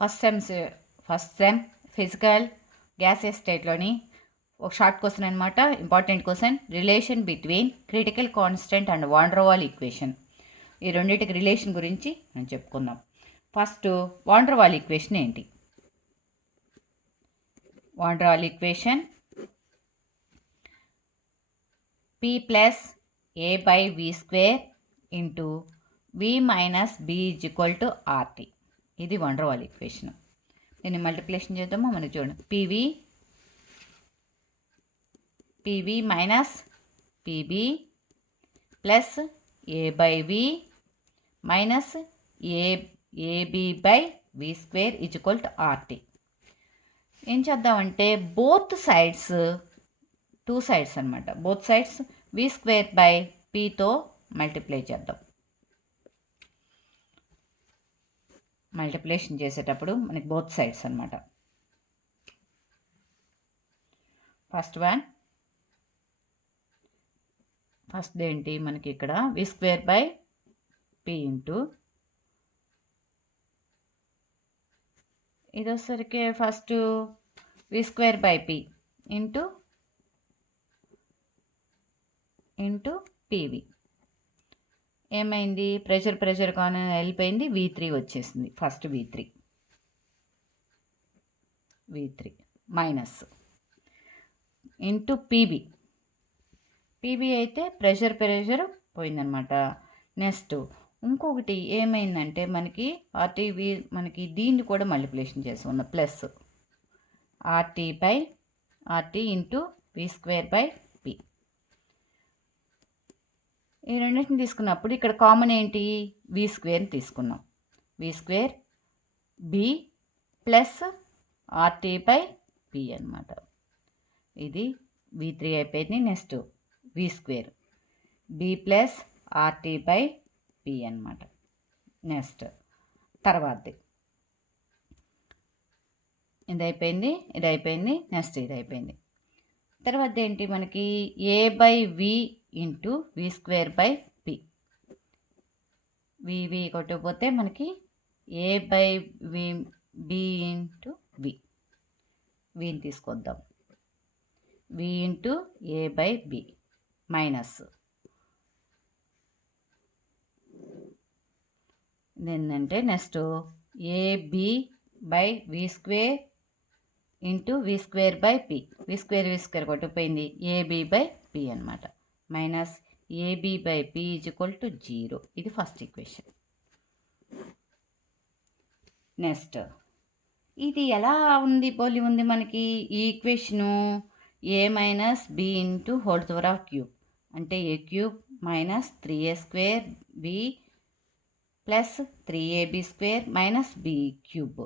First sem physical gases స్టేట్లోని ఒక short question అనమాట, important question. Relation between critical constant and van der Waals equation. ఈ రెండింటికి relation గురించి మనం చెప్పుకుందాం. First van der Waals equation ఏంటి? Van der Waals equation P plus A by V square into V minus B is equal to RT. ఇది van der Waals equation. దీన్ని multiplication చేద్దామా? మనకి చూడండి, PV minus PB plus A by V minus AB by V square is equal to RT. ఏం చేద్దామంటే both sides, two sides అనమాట, both sides V square by Pతో multiply చేద్దాం. Multiplication చేసేటప్పుడు మనకి బోత్ సైడ్స్ అనమాట. ఫస్ట్ ఏంటి మనకి ఇక్కడ V square by P into ఇది వచ్చేసరికి first V square by P into PV. ఏమైంది? ప్రెషర్ కానీ వెళ్ళిపోయింది, V3 వచ్చేసింది. First V3 minus into PB అయితే ప్రెషర్ పోయిందనమాట. నెక్స్ట్ ఇంకొకటి ఏమైందంటే మనకి RTV, మనకి దీన్ని కూడా మల్టిప్లికేషన్ చేసి ఉన్న plus RT into V square by P. ఈ రెండింటిని తీసుకున్నప్పుడు ఇక్కడ కామన్ ఏంటి? V స్క్వేర్ని తీసుకున్నాం. V square B plus RT by P అనమాట. ఇది V3 అయిపోయింది. Next V square B plus RT by P అనమాట. నెక్స్ట్ తర్వాతది ఇది అయిపోయింది. నెక్స్ట్ ఇది అయిపోయింది. తర్వాత ఏంటి మనకి A by V into V square by P. V కొట్టకపోతే మనకి A బై B ఇంటూ Vని తీసుకొద్దాం. V into A by B minus ఏంటంటే next AB by V square into V square by P. V square కొట్టిపోయింది, AB by P అనమాట. Minus AB by P is equal to 0. ఇది first equation. Next ఇది ఎలా పోలి ఉంది మనకి ఈ equation? A minus B into whole power of cube అంటే A cube minus 3A square B plus 3AB square minus B cube.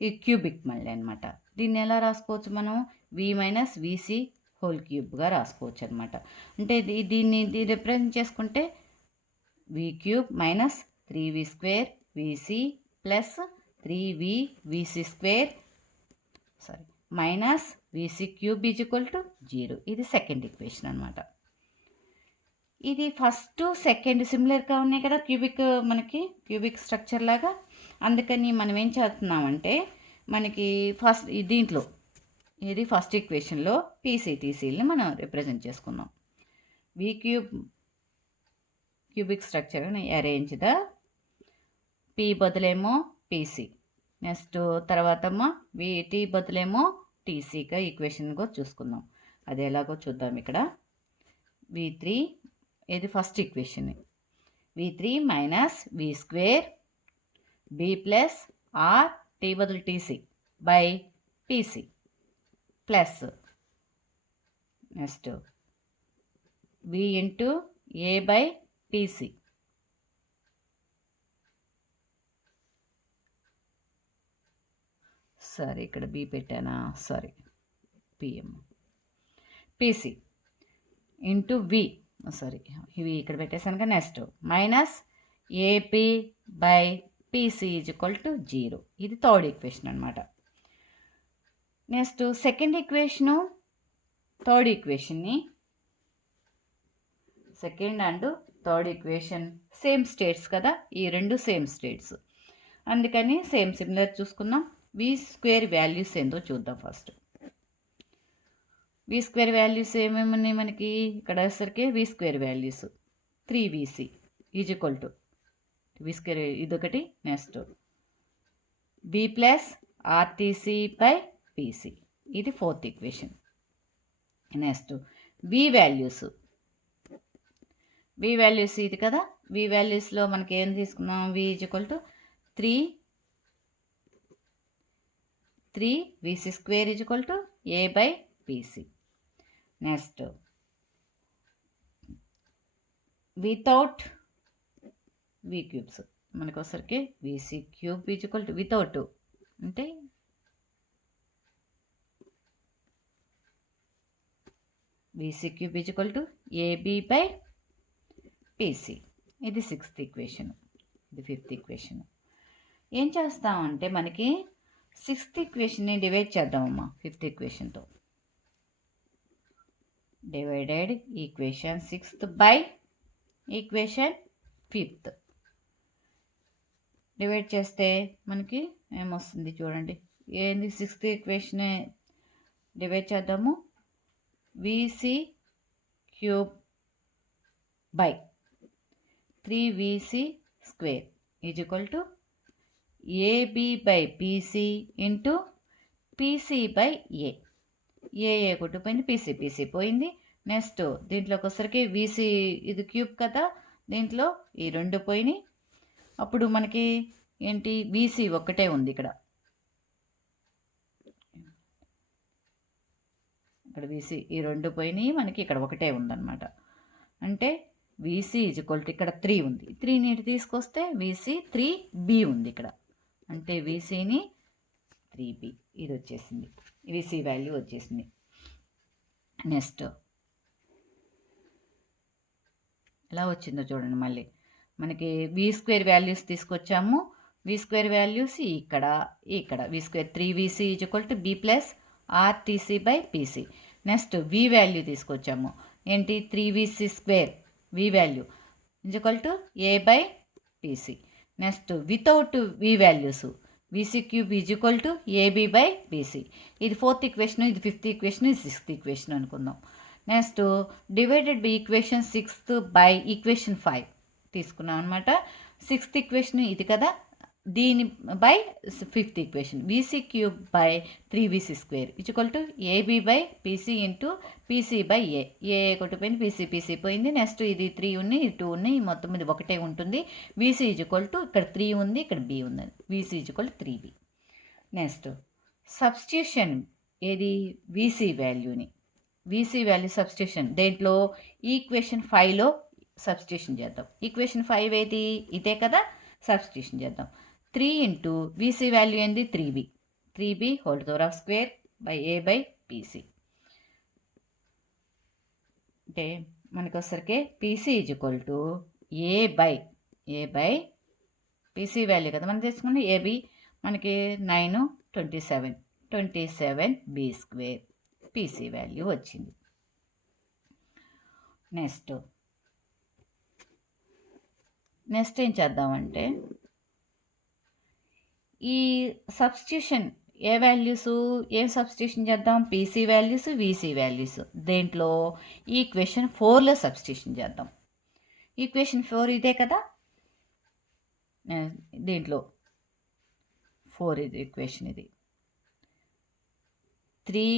ఈ cubic మళ్ళీ అనమాట. దీన్ని ఎలా రాసుకోవచ్చు మనం? V మైనస్ VC హోల్ క్యూబ్గా రాసుకోవచ్చు అనమాట. అంటే దీన్ని రిప్రజెంట్ చేసుకుంటే V cube minus 3V square VC plus 3V VC square minus VC cube is equal to 0. ఇది సెకండ్ ఈక్వేషన్ అనమాట. ఇది ఫస్ట్ సెకండ్ సిమిలర్గా ఉన్నాయి కదా, మనకి క్యూబిక్ స్ట్రక్చర్ లాగా. అందుకని మనం ఏం చేస్తున్నామంటే మనకి ఫస్ట్ దీంట్లో ఇది ఫస్ట్ ఈక్వేషన్లో PCTCని మనం రిప్రజెంట్ చేసుకుందాం. V cubic structure arrange the P బదులేమో PC, next తర్వాత VT బదులేమో TCగా ఈక్వేషన్గా చూసుకుందాం. అది ఎలాగో చూద్దాం. ఇక్కడ V3 ఇది first equation. V3 minus V square B plus T బదులు TC by PC plus next V into A by PC ఇక్కడ B పెట్టానా? PC ఇంటూ ఇవి ఇక్కడ పెట్టేసాను కదా. Next minus AP by PC is equal to 0. ఇది third equation అనమాట. Next second equation, third ఈక్వేషన్ని, second and third equation same states కదా, ఈ రెండు సేమ్ స్టేట్స్. అందుకని సిమిలర్ చూసుకున్నాం. వి స్క్వేర్ వాల్యూస్ ఏందో చూద్దాం ఫస్ట్. వి స్క్వేర్ వాల్యూస్ ఏమేమి ఉన్నాయి మనకి ఇక్కడ వచ్చేసరికి V square values 3vc is equal to V square ఇదొకటి. Next v plus RTC by PC, ఇది 4th ఈక్వేషన్. నెక్స్ట్ వి వాల్యూస్ ఇది కదా. వి వాల్యూస్లో మనకి ఏం తీసుకున్నాం, V is equal to 3vc square is equal to A by PC. Next without V cubes మనకు వచ్చరికి VC cube is equal to without అంటే VC cube is equal to AB by PC. ఇది 6th equation. ఇది 5th equation. ఏం చేస్తామంటే మనకి 6th ఈక్వేషన్ని divide చేద్దామమ్మా 5th ఈక్వేషన్తో. Divided equation 6th by equation 5th. Divide చేస్తే మనకి ఏమొస్తుంది చూడండి. ఏంది 6th ఈక్వేషన్ డివైడ్ చేద్దాము. VC cube by 3vc square is equal to AB by PC into PC by A. A కొట్టిపోయింది, పీసీ పోయింది. నెక్స్ట్ దీంట్లోకి వచ్చరికి వీసీ ఇది క్యూబ్ కదా, దీంట్లో ఈ 2 పోయినాయి. అప్పుడు మనకి ఏంటి వీసీ ఒక్కటే ఉంది ఇక్కడ వీసీ ఈ 2 పోయినాయి, మనకి ఇక్కడ ఒకటే ఉందన్నమాట. అంటే వీసీ ఈజ్ ఈక్వల్ టు ఇక్కడ 3 ఉంది, 3ని తీసుకొస్తే వీసీ 3b ఉంది ఇక్కడ. అంటే వీసీని 3b ఇది వచ్చేసింది, వీసీ వాల్యూ వచ్చేసింది. నెక్స్ట్ ఎలా వచ్చిందో చూడండి. మళ్ళీ మనకి వి స్క్వేర్ వాల్యూస్ తీసుకొచ్చాము. వి స్క్వేర్ వాల్యూస్ ఇక్కడ V square 3vc is equal to B plus RTC by PC. Next V value తీసుకొచ్చాము. ఏంటి 3vc square V value is equal to A by PC. Next without V values VC cube is equal to AB by PC. ఇది 4th equation, ఇది 5th equation, ఇది 6th equation అనుకుందాం. Next divided by equation 6th by equation 5 తీసుకున్నాం అనమాట. 6th equation ఇది కదా, దీని by 5th equation VC cube by 3vc square is equal to AB by PC into PC by A. A కొట్టిపోయింది, PC పోయింది. Next ఇది 3 ఉన్నాయి, ఇది 2 ఉన్నాయి, మొత్తం ఇది ఒకటే ఉంటుంది. వీసీ ఈజ్ ఈక్వల్ టు ఇక్కడ 3 ఉంది, ఇక్కడ బి ఉంది. VC is equal to 3b. Next substitution ఏది వీసీ వాల్యూని, వీసీ వాల్యూ సబ్స్టిట్యూషన్ దేంట్లో ఈక్వేషన్ 5లో సబ్స్టిట్యూషన్ చేద్దాం. ఈక్వేషన్ 5 ఏది ఇదే కదా, సబ్స్టిట్యూషన్ చేద్దాం. 3 ఇంటూ వీసీ వాల్యూ ఏంది 3b whole power of square by A by PC. అంటే మనకి వచ్చరికి PC is equal to A by PC value కదా మనం తెచ్చుకుని ఏబి మనకి 9 27b స్క్వేర్ పీసీ వాల్యూ వచ్చింది. నెక్స్ట్ ఏం చేద్దామంటే ఈ సబ్స్టిట్యూషన్ ఏం సబ్స్టిట్యూషన్ చేద్దాం, పీసీ వాల్యూస్ వీసీ వాల్యూస్ దేంట్లో ఈక్వేషన్ 4లో సబ్స్టిట్యూషన్ చేద్దాం. ఈక్వేషన్ 4 ఇదే కదా, దీంట్లో 4 ఇది ఈక్వేషన్, ఇది 3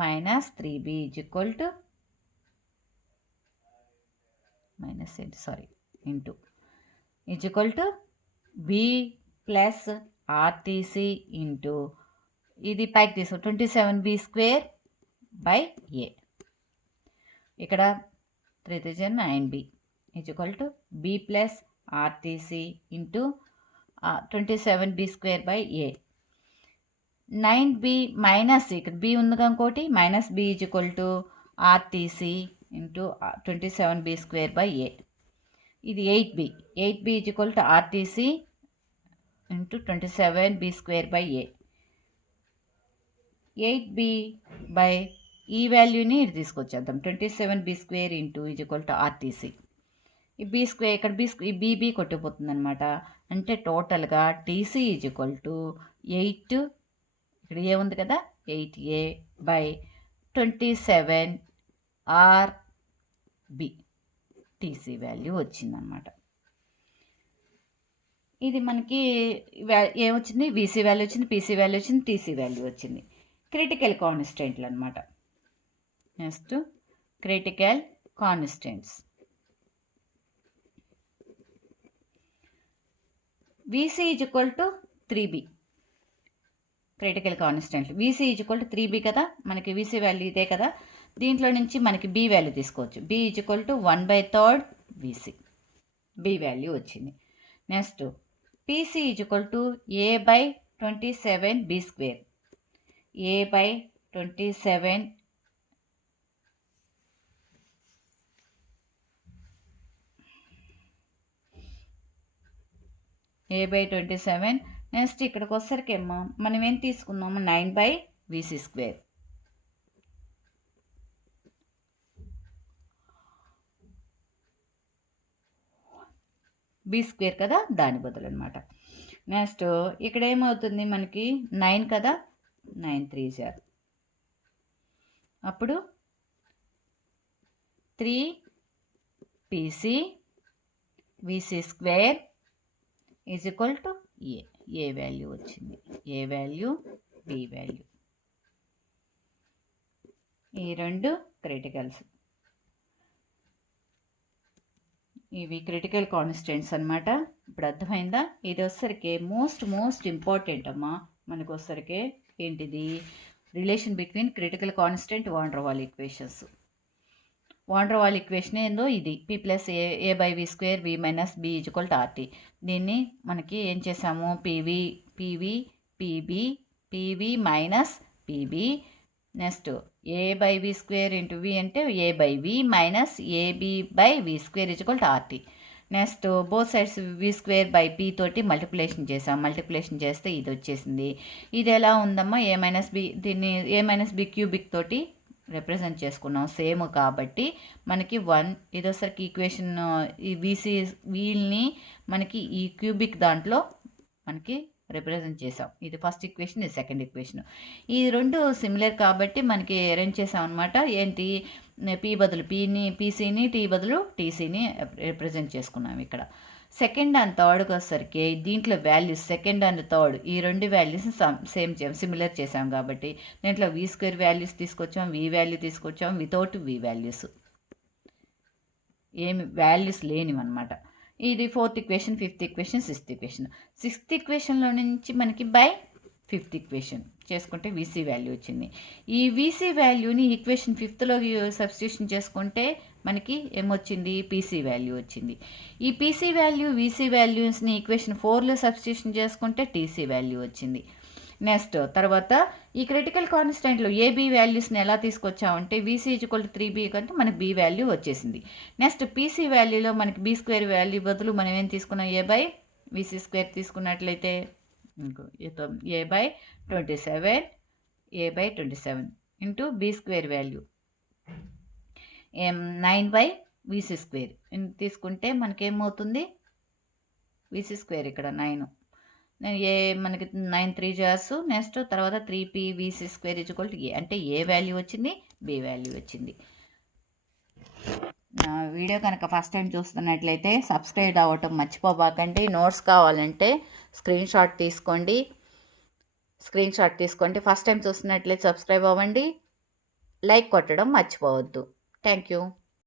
minus 3b is equal to into is equal to b plus rtc into ఇది పైకి తీసుకో 27b స్క్వేర్ బై ఏ. ఇక్కడ 3 9b is equal to b plus rtc into 27b square by A. 9b minus ఇక్కడ b ఉంది ఇంకోటి minus b is equal to RTC into 27b square by A. ఇది 8b is equal to RTC into 27b square by A. 8b by ఈ వాల్యూని ఇటు తీసుకొచ్చేద్దాం 27b² into is equal to RTC. ఈ B square ఇక్కడ ఈ BB కొట్టిపోతుంది అనమాట. అంటే టోటల్గా టీసీ ఈజ్ ఈక్వల్ టు 8 ఇక్కడ ఏ ఉంది కదా 8a by 27 RB TC value వచ్చిందనమాట. ఇది మనకి ఏమొచ్చింది, వీసీ వాల్యూ వచ్చింది, పీసీ వాల్యూ వచ్చింది, టీసీ వాల్యూ వచ్చింది. క్రిటికల్ కాన్స్టెంట్లు అనమాట. Next critical constants. VC is equal to 3b. Critical కాన్స్టెంట్లు VC is equal to 3b కదా, మనకి వీసీ వాల్యూ ఇదే కదా. దీంట్లో నుంచి మనకి బి వాల్యూ తీసుకోవచ్చు. B is equal to 1/3 VC, B value వచ్చింది. Next PC is equal to a/27b². a/27 a/27. Next ఇక్కడికి వచ్చేసరికేమో మనం ఏం తీసుకున్నాము 9/VC². b² కదా, దాని బదులు అనమాట. నెక్స్ట్ ఇక్కడ ఏమవుతుంది మనకి 9 కదా, 9 3 జార్, అప్పుడు 3PC VC² is equal to A value వచ్చింది, ఏ వాల్యూ బి వాల్యూ. ఈ రెండు క్రిటికల్స్, ఇవి క్రిటికల్ కాన్స్టెంట్స్ అనమాట. ఇప్పుడు అర్థమైందా? ఇది వచ్చేసరికి మోస్ట్ ఇంపార్టెంట్ అమ్మా. మనకు వచ్చేసరికి ఏంటిది, relation between critical constant van der Waals equations. Van der Waals equation ఏందో ఇది P+a/v² v - b is equal to RT. దీన్ని మనకి ఏం చేసాము, PV minus PB. Next a/v² into v అంటే a/v minus ab/v² is equal to RT. Next both sides v²/p తోటి multiplication చేసాం. Multiplication చేస్తే ఇది వచ్చేసింది. ఇది ఎలా ఉందమ్మా, a-b, దీన్ని a-b³ తోటి రిప్రజెంట్ చేసుకున్నాం సేమ్ కాబట్టి మనకి 1. ఇది వచ్చరికి ఈక్వేషన్, ఈ వీల్ని మనకి ఈ క్యూబిక్ దాంట్లో మనకి రిప్రజెంట్ చేసాం. ఇది ఫస్ట్ ఈక్వేషన్, ఇది సెకండ్ ఈక్వేషన్. ఈ రెండు సిమిలర్ కాబట్టి మనకి అరేంజ్ చేసాం అనమాట. ఏంటి, పీ బదులు పీసీని, టీ బదులు టీసీని రిప్రజెంట్ చేసుకున్నాం ఇక్కడ. సెకండ్ అండ్ థర్డ్కి వచ్చేసరికి దీంట్లో వాల్యూస్ సెకండ్ అండ్ థర్డ్ ఈ రెండు వాల్యూస్ సేమ్ సిమిలర్ చేసాం కాబట్టి దీంట్లో v² వాల్యూస్ తీసుకొచ్చాం, v వాల్యూ తీసుకొచ్చాం, వితౌట్ v వాల్యూస్, ఏమి వాల్యూస్ లేనివన్నమాట. ఇది 4th equation, 5th equation, 6th equation. 6th ఈక్వేషన్లో నుంచి మనకి బై 5th ఈక్వేషన్ చేసుకుంటే వీసీ వాల్యూ వచ్చింది. ఈ వీసీ వాల్యూని ఈక్వేషన్ 5thలో సబ్స్టిట్యూషన్ చేసుకుంటే మనకి ఏమొచ్చింది, పీసీ వాల్యూ వచ్చింది. ఈ పీసీ వాల్యూ వీసీ వాల్యూస్ని ఈక్వేషన్ 4లో సబ్స్టిట్యూషన్ చేసుకుంటే టీసీ వాల్యూ వచ్చింది. నెక్స్ట్ తర్వాత ఈ క్రిటికల్ కాన్స్టెంట్లో ఏబీ వాల్యూస్ని ఎలా తీసుకొచ్చామంటే VC is equal to 3b కంటే మనకి బి వాల్యూ వచ్చేసింది. నెక్స్ట్ పీసీ వాల్యూలో మనకి b² వాల్యూ బదులు మనం ఏం తీసుకున్నాం, a/VC² తీసుకున్నట్లయితే a/27 into b² value 9/VC² తీసుకుంటే మనకేమవుతుంది, VC² ఇక్కడ 9, మనకి 9 3 జార్స్. నెక్స్ట్ తర్వాత 3p VC² is equal to a, అంటే ఏ వాల్యూ వచ్చింది, బి వాల్యూ వచ్చింది. నా వీడియో కనుక ఫస్ట్ టైం చూస్తున్నట్లయితే సబ్స్క్రైబ్ అవ్వటం మర్చిపోబాకండి. నోట్స్ కావాలంటే స్క్రీన్ షాట్ తీసుకోండి. ఫస్ట్ టైం చూస్తున్నట్లయితే సబ్స్క్రైబ్ అవ్వండి, లైక్ కొట్టడం మర్చిపోవద్దు. Thank you.